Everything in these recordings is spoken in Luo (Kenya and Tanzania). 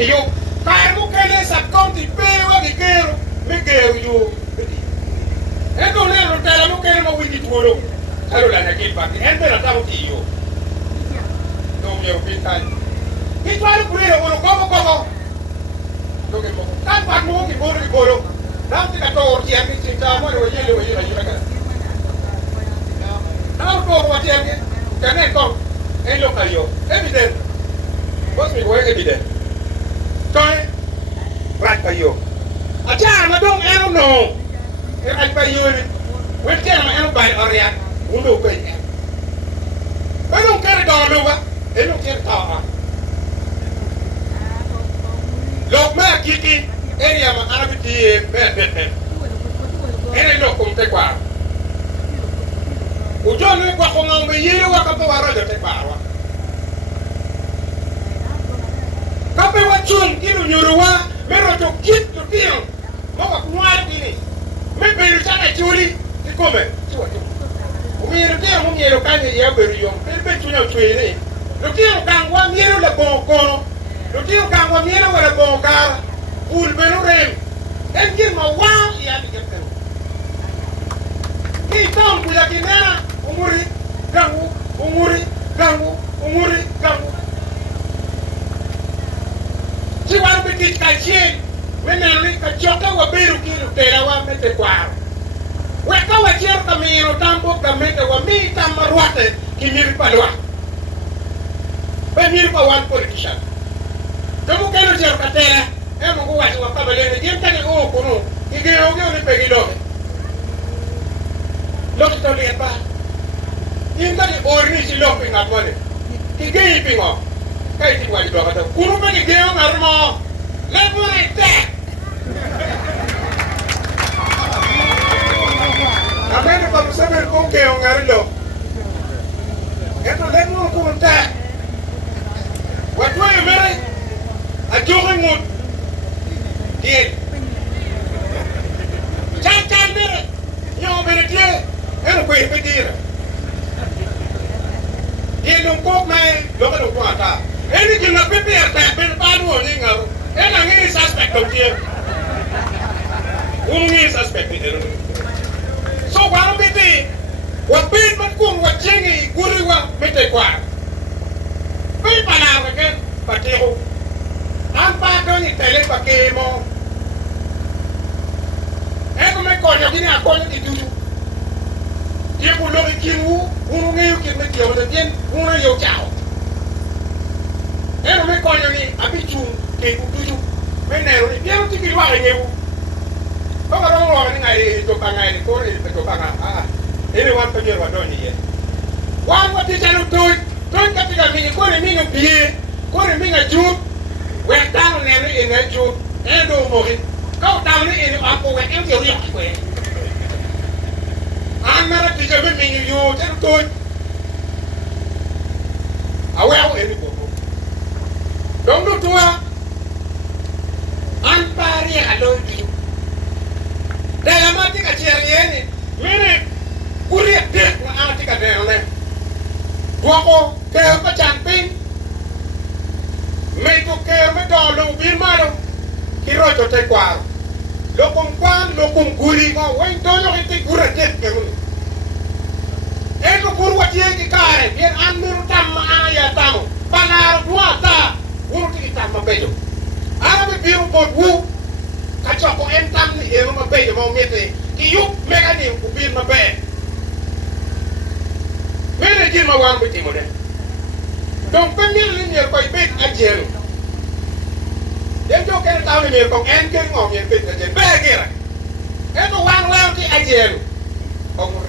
Yo, kaya mo kaya sa county pero gigero, migero yo. Ito na yung tala mo kaya mo windi tulong. Kalo lang nakipag, ente na tao tiyo. Dom yo pintan. Ito ano kulira ulo koko. Doge mo. Kapag mo giboro. Dati ka to orti ang cinta mo lo yelo ka. Tao to orti ang kanen ko. Elo kayo. Evident. Bos mi ko evident. Toy, right by you. Acha, madong eno no. Right by you. When tell me eno by area, ulo ko yan. Madong kare do ba? Eno kare ta. Lok ma kiki area ma arabiti be. Ene lo kum te kwa. Ujo ne kwa ko ngam be yiri wa ka to waro te kwa. Kape wachun kinu nyuruwa mero to kit to kino mama kunyari kini mebe sana chuli ikome umiro kia mumiro kanye ya beriyo mebe chunya chwele lokio kangwa miro la bonkono lokio kangwa miro wala bonkara ul benu rem engir ma wa ya bigete ni tom kula kinana umuri gangu si wan bitit ka chien menani ka choka wa beru kilo tela wa mete kwaro weka wa chier kamino tambo kamete wa mi tamarwate kimiri palwa be miri pa wan politician tamu kelo chier ka tela emo ko wa wa kabele ni tani o kono igeo ni pegilo lo to le ba inta ni orni si lo pinga mole igei pingo kai ti wali do kata kuru pe ni geo ngarmo le pure te amene pa saber con geo ngarlo eto le mo ko ta watwa e mere a joxe mut die chantan mere yo mere die eno ko e pe dire die non ko mai do ko ata anything na pepe ata ben panu ni ngaro ena ngi suspect of here ungi suspect ni so wano bete wa ben man ko wa chengi guri wa mete kwa pe pana wa ken patero ampa ko ni tele pa ke mo eko me ko yo ni akolo di tuju tie ko lo ki mu unu ngi ki me ki o de bien unu yo chao eno me konyo ni abichu ke kutuju menero ni piano tiki wa ngewu ko ga ro ni ngai to panga ni ko ni to panga ene wan pe wa doni ye wan wa ti janu to ka ti ga mi ko ni mi no pie ko ni mi ga ju we tang ne ni ene ju endo mo ki ko tang ni ene a ko we en ti ri ko e an mara ti ga mi ni yo janu to awe ene ko dong du tua an pari alo di dalam mati ka ciarieni mene kuri dek na ati ka dene dua ko ke ka camping me to ke me do lo bin maro ki ro to te kwa lo kwan lo guri ko wen do yo ti gura dek ke mun e ko guru wati ki kare bien an muru tam aya tamu panar dua ta wuru ti tam mabejo ara be biru bod wu ka choko entam ni e mabejo mo mete ki yu mega ni ku bir mabe mene jir ma wan biti mo de donc pe mil ni ko be ajero den jo ken taw ni ko en ken ngom yen be de be gira e to wan ti ajero o mo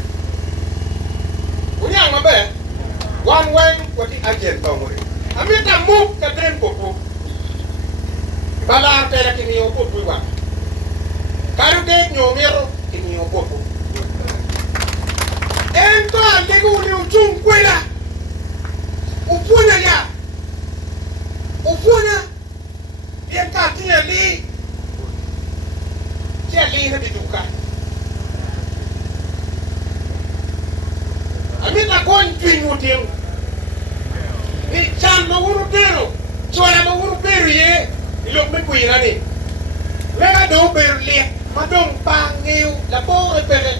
unya mabe wan ko ti ajero to mo amita mu ka tren popo bala tela kini o popo wa karu de nyomero kini o popo ento alego ni uchun kwela ufuna bien ka tinya li na biduka amita kon twingu tim ni chan ma wuru pero chora ma wuru pero ye ilok me kuina ni lega do berlie madong pangiu la bo e pere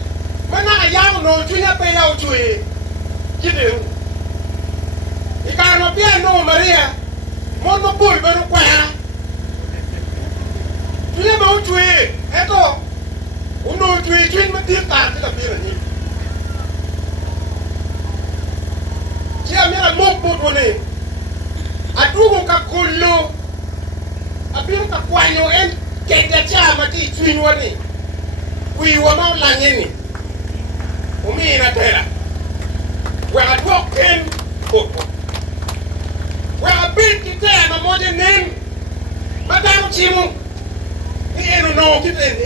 mana ayang no tuya pe yau chui kidu ikarno pia no Maria mon mo pul benu kwa tuya mo chui eto uno chui chui matir ta ta pira ni chia mera mok mok ni adugo ka kullu abiro ka kwanyo en kenda chama ti chwinwa ni wiwa ma langeni umi na tera wa adwok ken popo wa abin ki tema moja nen madamu chimu ni eno no kiten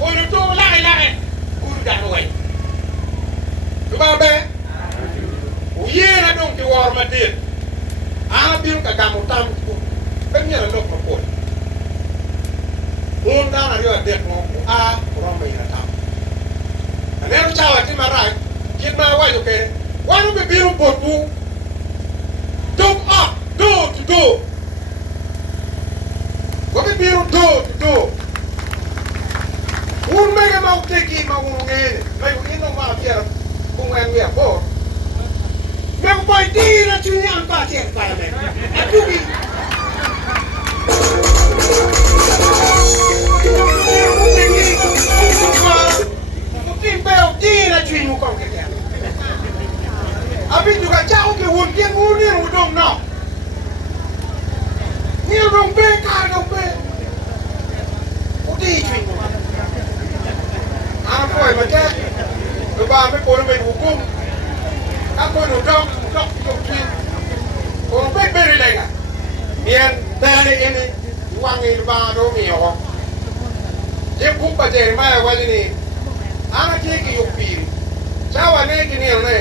ono to lai uru da way Tubabe uyena dong ki war matir ana biru ka gamu tam ko benya ndok no ko unda na rio de ko a roma ina tam anero chawa ti marai kit na wa yo ke wanu be biru botu dog up door to door ko be biru door to door un mega ma uteki ma ngene mai ino ma fiera kung we bo me boy di na chuni ang pati para me atugi Mungkin bel di na chuni mo kong kaya abi juga jauh ke won tiang uni udong no ni dong be ka dong be udi chuni mo ang boy mate ba me polo me hukum ako no dok twin o be beri lega bien dale ini wangi ba do mi o je kumpa je ma wali ni ana ke ki yo piri chawa ne ki ni ne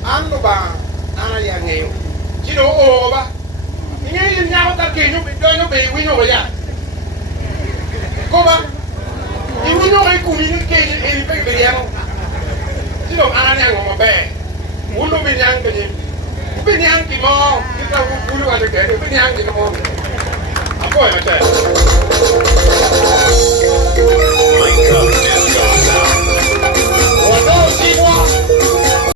ando ba ana ya ngeo ji do o ba ni ni nya ka ke nyu do nyu be wi nyu ya ko ba ni wi nyu ai ku ni ke ni be be ya Sino ana ngo mabe. Ulo binyang kini. Binyang ki mo. Kita ulo ada ke. Binyang ki mo. Apa ya macam? My God,